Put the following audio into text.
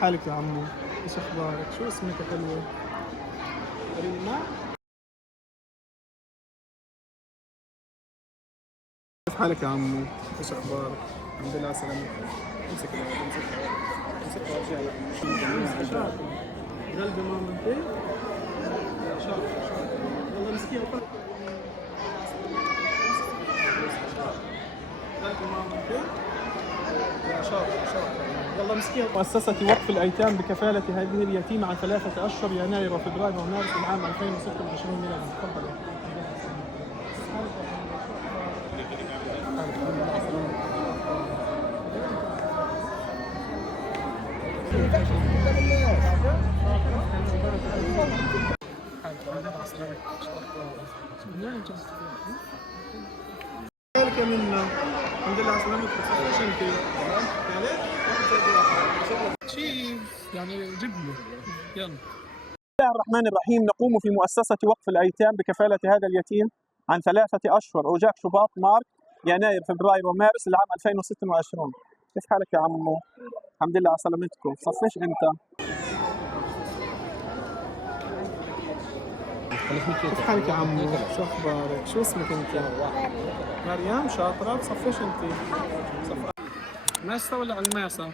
حالك يا عمو؟ ايش اخبارك؟ شو اسمك يا حلوة؟ ريما؟ كيف حالك يا عمو؟ ايش اخبارك؟ الحمد لله على سلامتك. امسك امسك وارجع لك. قلبي مامتي؟ شاطر والله مسكين. قلبي مامتي؟ يا شاطر يلا مسكين. مؤسسة وقف الأيتام بكفالة هذه اليتيمة عن 3 أشهر يناير وفبراير ومارس العام 2026 ميلادي. تفضل. مالك منا؟ الحمد لله على سلامتك. صفيش انت؟ شيء يعني جبنه. يلا. بسم الله الرحمن الرحيم. نقوم في مؤسسة وقف الأيتام بكفالة هذا اليتيم عن 3 أشهر أوجاك شباط مارس يناير فبراير ومارس العام 2026. كيف حالك يا عمو؟ الحمد لله على سلامتكم. صفيش انت؟ كيف حالك يا عمو؟ شو اخبارك؟ شو اسمك انت؟ مريم. شاطرة. بصفيش انت؟ ماسة ولا الماسة؟